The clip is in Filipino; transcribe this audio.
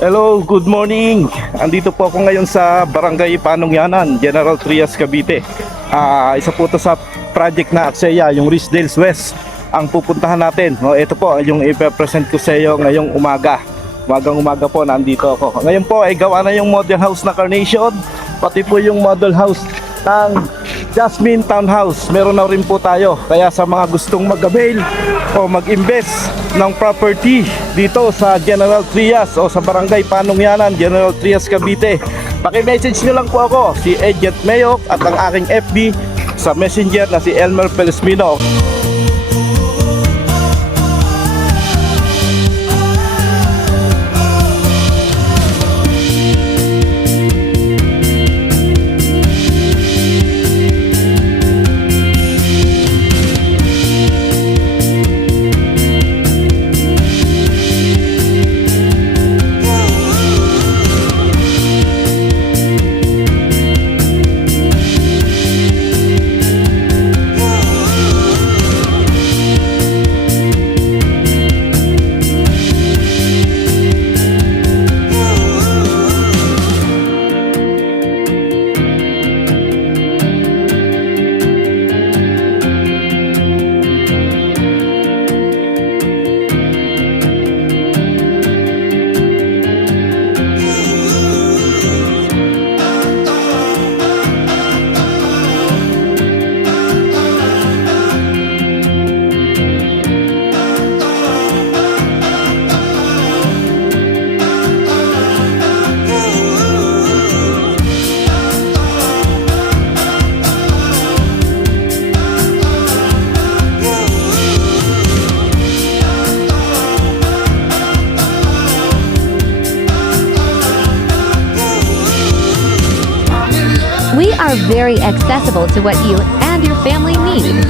Hello, good morning. Andito po ako ngayon sa Barangay Panungyanan, General Trias, Cavite. Isa po ito sa project na Aksaya, yung Risdales West ang pupuntahan natin. Ito po yung ipe-present ko sa iyo ngayong umaga. Umaga po nandito ako. Ngayon po ay gawa na yung model house na Carnation, pati po yung model house ng Jasmine Townhouse. Meron na rin po tayo. Kaya sa mga gustong mag-avail o mag-invest ng property dito sa General Trias o sa Barangay Panungyanan, General Trias, Cavite, paki-message nyo lang po ako, si Agent Mayok, at ang aking FB sa messenger na si Elmer Pelesmino. We are very accessible to what you and your family need.